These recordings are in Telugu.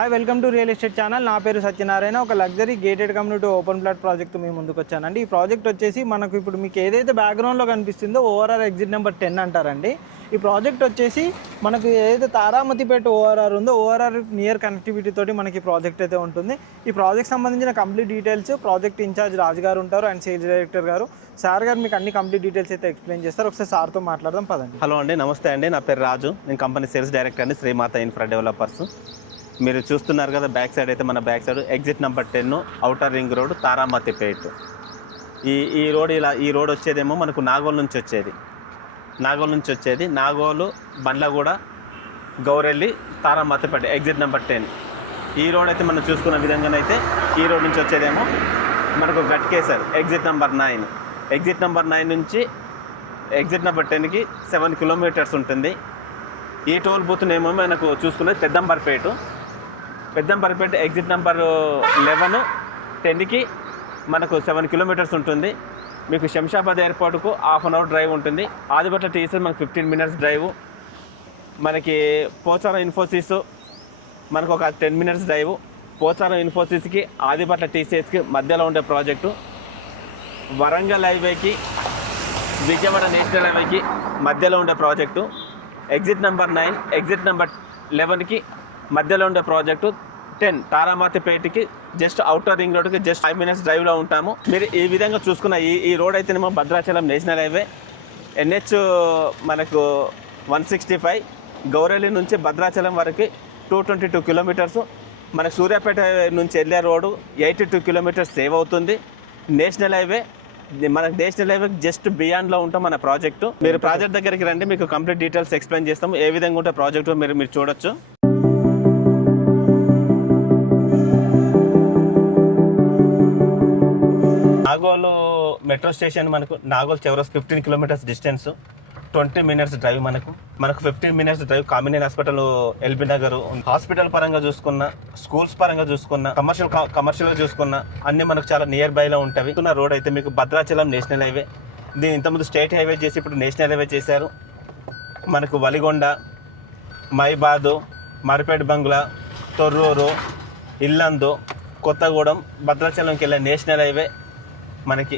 Hi welcome to real estate channel. నా పేరు సత్యనారాయణ. ఒక luxury gated community open plot project మీ ముందుకు వచ్చానండి. ఈ ప్రాజెక్ట్ వచ్చేసి మనకు ఇప్పుడు మీకు ఏదైతే బ్యాక్గ్రౌండ్లో కనిపిస్తుందో ఓఆర్ఆర్ ఎగ్జిట్ నెంబర్ 10 అంటారండి. ఈ ప్రాజెక్ట్ వచ్చేసి మనకు ఏదైతే తారామతిపేట ఓఆర్ఆర్ ఉందో ఓఆర్ఆర్ నియర్ కనెక్టివిటీ తోటి మనకి ప్రాజెక్ట్ అయితే ఉంటుంది. ఈ ప్రాజెక్ట్ సంబంధించిన కంప్లీట్ డీటెయిల్స్ ప్రాజెక్ట్ ఇన్ఛార్జ్ రాజు గారు ఉంటారు అండ్ సేల్స్ డైరెక్టర్ గారు. సార్ గారు మీకు అన్ని కంప్లీట్ డీటెయిల్స్ అయితే ఎక్స్ప్లెయిన్ చేస్తారు. ఒకసారి సార్తో మాట్లాడదాం పదండి. హలో అండి, నమస్తే అండి. నా పేరు రాజు. నేను కంపెనీ సేల్స్ డైరెక్టర్ అండి, శ్రీమాత ఇన్ఫ్రా డెవలపర్స్. మీరు చూస్తున్నారు కదా, బ్యాక్ సైడ్ అయితే మన back side exit number 10 outer ring road Taramatipet. ఈ రోడ్ వచ్చేదేమో మనకు నాగోల్ నుంచి వచ్చేది నాగోలు బండ్లగూడ గౌరెల్లి తారామతిపేట ఎగ్జిట్ నెంబర్ 10. ఈ రోడ్ అయితే మనం చూసుకున్న విధంగానైతే ఈ రోడ్ నుంచి వచ్చేదేమో మనకు గట్కేసర్ ఎగ్జిట్ నెంబర్ 9 నుంచి ఎగ్జిట్ నెంబర్ 10కి 7 కిలోమీటర్స్ ఉంటుంది. ఈ టోల్ బూత్ ఏమో మనకు చూసుకున్నది పెద్దంబర్పేట ఎగ్జిట్ నెంబర్ 11, 10కి మనకు 7 కిలోమీటర్స్ ఉంటుంది. మీకు శంషాబాద్ ఎయిర్పోర్ట్కు ½ అవర్ డ్రైవ్ ఉంటుంది. ఆదిపట్ల టీసీ మనకు 15 మినిట్స్ డ్రైవ్. మనకి పోచారం ఇన్ఫోసిస్ మనకు ఒక 10 మినిట్స్ డ్రైవ్. పోచారం ఇన్ఫోసిస్కి ఆదిపట్ల టీసీఎస్కి మధ్యలో ఉండే ప్రాజెక్టు. వరంగల్ హైవేకి విజయవాడ నేషనల్ హైవేకి మధ్యలో ఉండే project. Exit number 9, exit number 11కి మధ్యలో ఉండే ప్రాజెక్టు. 10 తారామతిపేటకి జస్ట్ అవుటర్ రింగ్ రోడ్కి జస్ట్ 5 మినిట్స్ డ్రైవ్లో ఉంటాము. మీరు ఈ విధంగా చూసుకున్న ఈ రోడ్ అయితేనేమో భద్రాచలం నేషనల్ హైవే NH మనకు 165 గౌరెల్లి నుంచి భద్రాచలం వరకు 222 కిలోమీటర్స్. మనకు సూర్యాపేట నుంచి వెళ్ళే రోడ్డు 82 కిలోమీటర్స్ సేవ్ అవుతుంది. నేషనల్ హైవే జస్ట్ బియాండ్లో ఉంటాం మన ప్రాజెక్టు. మీరు ప్రాజెక్ట్ దగ్గరికి రండి, మీకు కంప్లీట్ డీటెయిల్స్ ఎక్స్ప్లెయిన్ చేస్తాము. ఏ విధంగా ఉంటే ప్రాజెక్టు మీరు చూడొచ్చు. నాగోలు మెట్రో స్టేషన్ నాగోల్ చౌరస్ 15 కిలోమీటర్స్ డిస్టెన్స్, 20 మినిట్స్ డ్రైవ్. మనకు 15 minutes drive. Kamineni hospital, LB Nagar. Hospital పరంగా చూసుకున్న, స్కూల్స్ పరంగా చూసుకున్న, కమర్షియల్గా చూసుకున్న అన్ని మనకు చాలా నియర్ బైలో ఉంటాయి. రోడ్ అయితే మీకు భద్రాచలం నేషనల్ హైవే. దీని ఇంతకుముందు స్టేట్ హైవే చేసి ఇప్పుడు నేషనల్ హైవే చేశారు. మనకు వలిగొండ, మైబాదు, మరిపేట బంగ్లా, తొర్రూరు, ఇల్లందు, కొత్తగూడెం, భద్రాచలంకి వెళ్ళే నేషనల్ హైవే మనకి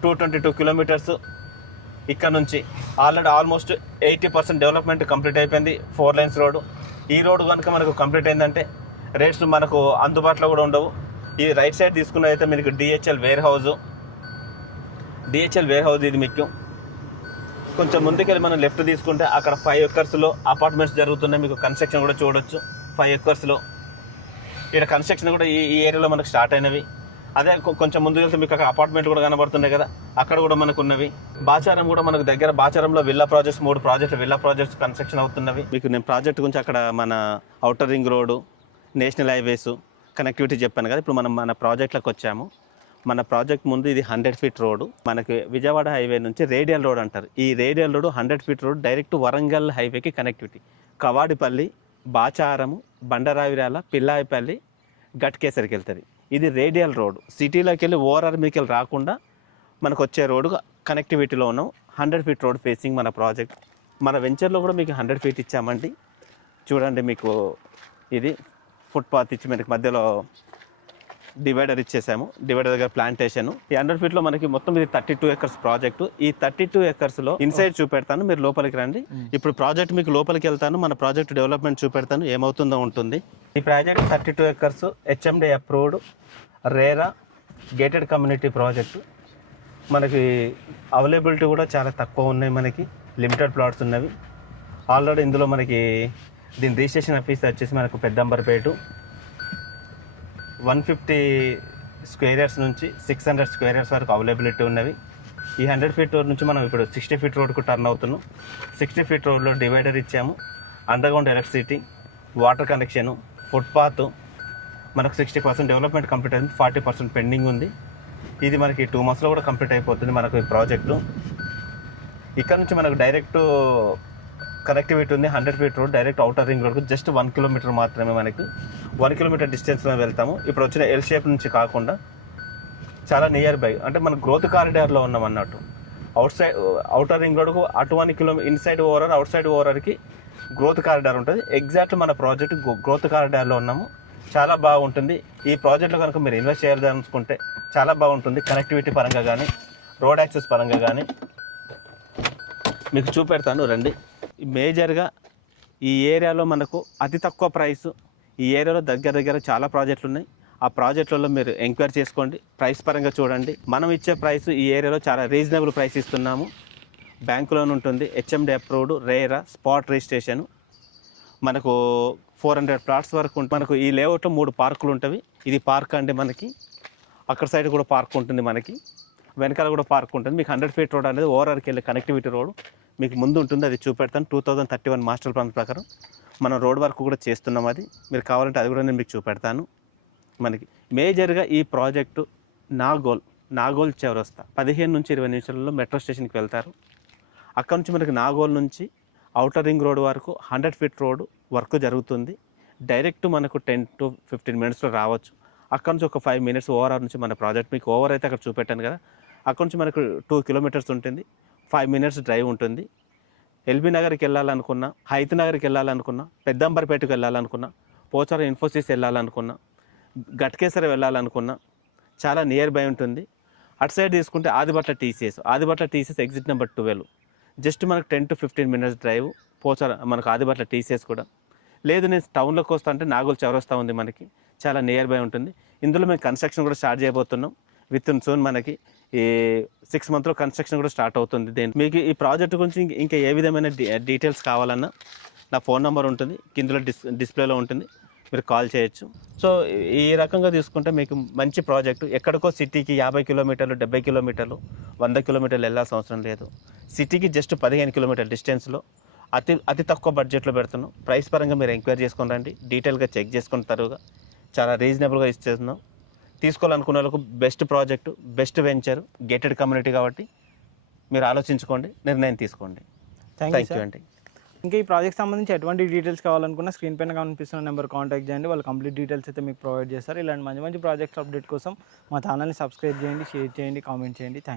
222 కిలోమీటర్స్. ఇక్కడ నుంచి ఆల్మోస్ట్ 80% డెవలప్మెంట్ కంప్లీట్ అయిపోయింది. 4 లైన్స్ రోడ్డు. ఈ రోడ్డు కనుక మనకు కంప్లీట్ అయిందంటే రేట్స్ మనకు అందుబాటులో కూడా ఉండవు. ఈ రైట్ సైడ్ తీసుకున్నదైతే మీకు DHL వేర్ హౌస్ ఇది మీకు. కొంచెం ముందుకెళ్ళి మనం లెఫ్ట్ తీసుకుంటే అక్కడ 5 ఎకర్స్లో అపార్ట్మెంట్స్ జరుగుతున్నాయి. మీకు కన్స్ట్రక్షన్ కూడా చూడొచ్చు. 5 ఎకర్స్లో ఇక్కడ కన్స్ట్రక్షన్ కూడా ఈ ఏరియాలో మనకు స్టార్ట్ అయినవి. అదే కొంచెం ముందు వెళ్తే మీకు అక్కడ అపార్ట్మెంట్ కూడా కనబడుతున్నాయి కదా, అక్కడ కూడా మనకు ఉన్నవి. బాచారం కూడా మనకు దగ్గర. బాచారంలో villa projects 3 villa projects construction అవుతున్నవి. మీకు నేను ప్రాజెక్ట్ గురించి అక్కడ మన outer ring road, national highways, connectivity చెప్పాను కదా. ఇప్పుడు మనం మన ప్రాజెక్ట్లకు వచ్చాము. మన ప్రాజెక్ట్ ముందు ఇది 100 ఫీట్ రోడ్డు. మనకి విజయవాడ హైవే నుంచి రేడియల్ రోడ్ అంటారు. ఈ radial road 100 feet road direct Warangal హైవేకి కనెక్టివిటీ. కవాడిపల్లి, బాచారము, బండరావిరాల, పిల్లాయిపల్లి, గట్కేసరికి వెళ్తుంది. ఇది రేడియల్ రోడ్. సిటీలోకి వెళ్ళి ఓఆర్ఆర్ మీదకి వెళ్ళి రాకుండా మనకు వచ్చే రోడ్డు కనెక్టివిటీలో ఉన్నాం. 100 ఫీట్ రోడ్ ఫేసింగ్ మన ప్రాజెక్ట్. మన వెంచర్లో కూడా మీకు 100 ఫీట్ ఇచ్చామండి. చూడండి, మీకు ఇది ఫుట్పాత్ ఇచ్చి మనకి మధ్యలో డివైడర్ ఇచ్చేసాము. డివైడర్ దగ్గర ప్లాంటేషన్. ఈ 100 ఫీట్లో మనకి మొత్తం ఇది 32 ఎకర్స్ ప్రాజెక్టు. ఈ 32 ఎకర్స్లో ఇన్సైడ్ చూపెడతాను, మీరు లోపలికి రండి. ఇప్పుడు ప్రాజెక్ట్ మీకు లోపలికి వెళ్తాను, మన ప్రాజెక్ట్ డెవలప్మెంట్ చూపెడతాను, ఏమవుతుందో ఉంటుంది. ఈ project 32 acres HMD approved RERA gated community project. మనకి అవైలబిలిటీ కూడా చాలా తక్కువ ఉన్నాయి. మనకి లిమిటెడ్ ప్లాట్స్ ఉన్నవి. ఆల్రెడీ ఇందులో మనకి దీని రిజిస్ట్రేషన్ ఆఫీస్ వచ్చేసి మనకు పెద్దంబర్పేట 150 స్క్వేర్ యార్డ్స్ నుంచి 600 స్క్వేర్ యార్డ్స్ వరకు అవైలబిలిటీ ఉన్నవి. ఈ 100 ఫీట్ రోడ్ నుంచి మనం ఇప్పుడు 60 ఫీట్ రోడ్కు టర్న్ అవుతున్నాం. 60 ఫీట్ రోడ్లో డివైడర్ ఇచ్చాము, underground electricity, water connection, footpath. మనకు 60% డెవలప్మెంట్ కంప్లీట్ అయింది, 40% పెండింగ్ ఉంది. ఇది మనకి 2 మంత్స్లో కూడా కంప్లీట్ అయిపోతుంది మనకు ఈ ప్రాజెక్టు. ఇక్కడ నుంచి మనకు డైరెక్ట్ కనెక్టివిటీ ఉంది. 100 feet road direct outer ring రోడ్కు జస్ట్ 1 కిలోమీటర్ మాత్రమే. మనకి 1 కిలోమీటర్ డిస్టెన్స్లో వెళ్తాము. ఇప్పుడు వచ్చిన ఎల్ షేప్ నుంచి కాకుండా చాలా నియర్ బై, అంటే మన గ్రోత్ కారిడార్లో ఉన్నాం అన్నట్టు. అవుటర్ రింగ్ రోడ్కు అటు 1 kilometre inside overall, outside ఓవరాల్కి గ్రోత్ కారిడార్ ఉంటుంది. ఎగ్జాక్ట్ మన ప్రాజెక్ట్ గ్రోత్ కారిడార్లో ఉన్నాము. చాలా బాగుంటుంది. ఈ ప్రాజెక్ట్లో కనుక మీరు ఇన్వెస్ట్ చేయాలనుకుంటే చాలా బాగుంటుంది. కనెక్టివిటీ పరంగా కానీ, రోడ్ యాక్సెస్ పరంగా కానీ మీకు చూపెడతాను రండి. మేజర్గా ఈ ఏరియాలో మనకు అతి తక్కువ ప్రైస్, ఈ ఏరియాలో దగ్గర చాలా ప్రాజెక్టులు ఉన్నాయి. ఆ ప్రాజెక్టులలో మీరు ఎంక్వైరీ చేసుకోండి. ప్రైస్ పరంగా చూడండి. మనం ఇచ్చే ప్రైస్ ఈ ఏరియాలో చాలా రీజనబుల్ ప్రైస్ ఇస్తున్నాము. బ్యాంకు లోన్ ఉంటుంది, HMD approved, RERA, spot registration. మనకు 400 ప్లాట్స్ వరకు ఉంటుంది. మనకు ఈ లేఅవుట్లో 3 పార్కులు ఉంటాయి. ఇది పార్క్ అండి. మనకి అక్కడ సైడ్ కూడా పార్క్ ఉంటుంది, మనకి వెనకాల కూడా పార్క్ ఉంటుంది. మీకు 100 ఫీట్ రోడ్ అనేది ఓఆర్ఆర్కి వెళ్ళే కనెక్టివిటీ రోడ్ మీకు ముందు ఉంటుంది. అది చూపెడతాను. 2031 మాస్టర్ ప్లాన్ ప్రకారం మనం రోడ్ వర్క్ కూడా చేస్తున్నాం. అది మీరు కావాలంటే అది కూడా నేను మీకు చూపెడతాను. మనకి మేజర్గా ఈ ప్రాజెక్టు నాగోల్ చౌరస్తా 15 నుంచి 20 నిమిషాలలో మెట్రో స్టేషన్కి వెళ్తారు. అక్కడ నుంచి మనకి నాగోల్ నుంచి ఔటర్ రింగ్ రోడ్ వరకు 100 ఫీట్ రోడ్ వర్క్ జరుగుతుంది. డైరెక్ట్ మనకు 10 to 15 మినిట్స్లో రావచ్చు. అక్కడ నుంచి ఒక 5 మినిట్స్ ఓవర్ నుంచి మన ప్రాజెక్ట్ మీకు ఓవర్ అయితే అక్కడ చూపెట్టాను కదా, అక్కడ నుంచి మనకు 2 కిలోమీటర్స్ ఉంటుంది. 5 మినిట్స్ డ్రైవ్ ఉంటుంది. ఎల్బీ నగర్కి వెళ్ళాలనుకున్నా, హైత్ నగర్కి వెళ్ళాలనుకున్నా, పెద్దంబర్పేటకు వెళ్ళాలనుకున్నా, పోచారం ఇన్ఫోసిస్ వెళ్ళాలనుకున్నా, గట్కేసర వెళ్ళాలనుకున్నా చాలా నియర్ బై ఉంటుంది. అటు సైడ్ తీసుకుంటే Adibatla TCS exit number 12 just మనకు 10 to 15 మినిట్స్ డ్రైవ్. పోచారం మనకు ఆదిబట్ల టీసీఎస్ కూడా లేదు. నేను టౌన్లోకి వస్తా అంటే నాగోల్ చౌరస్తా ఉంది, మనకి చాలా నియర్ బై ఉంటుంది. ఇందులో మేము కన్స్ట్రక్షన్ కూడా స్టార్ట్ చేయబోతున్నాం. విత్ ఇన్ సూన్ మనకి ఈ 6 మంత్లో కన్స్ట్రక్షన్ కూడా స్టార్ట్ అవుతుంది. మీకు ఈ ప్రాజెక్ట్ గురించి ఇంకా ఏ విధమైన డీటెయిల్స్ కావాలన్నా నా ఫోన్ నెంబర్ ఉంటుంది, కిందలో డిస్ప్లేలో ఉంటుంది, మీరు కాల్ చేయొచ్చు. సో ఈ రకంగా తీసుకుంటే మీకు మంచి ప్రాజెక్టు. ఎక్కడికో సిటీకి 50 కిలోమీటర్లు, 70 కిలోమీటర్లు, 100 కిలోమీటర్లు వెళ్ళాల్సిన అవసరం లేదు. సిటీకి జస్ట్ 15 కిలోమీటర్ల డిస్టెన్స్లో అతి తక్కువ బడ్జెట్లో పెడుతున్నాం. ప్రైస్ పరంగా మీరు ఎంక్వైరీ చేసుకొని రండి, డీటెయిల్గా చెక్ చేసుకున్న తరువాత చాలా రీజనబుల్గా ఇస్తున్నాం. తీసుకోవాలనుకున్న వాళ్ళకు best project, best venture, gated community కాబట్టి మీరు ఆలోచించుకోండి, నిర్ణయం తీసుకోండి. థ్యాంక్ యూ అండి. ఇంకా ఈ ప్రాజెక్ట్ సంబంధించి ఎటువంటి డీటెయిల్స్ కావాలనుకున్నా స్క్రీన్ పైన కనిపిస్తున్న నెంబర్ కాంటాక్ట్ చేయండి. వాళ్ళు కంప్లీట్ డీటెయిల్స్ అయితే మీకు ప్రొవైడ్ చేస్తారు. ఇలాంటి మంచి ప్రాజెక్ట్స్ అప్డేట్ కోసం మా ఛానల్ని సబ్స్క్రైబ్ చేయండి, షేర్ చేయండి, కామెంట్ చేయండి. Thank you.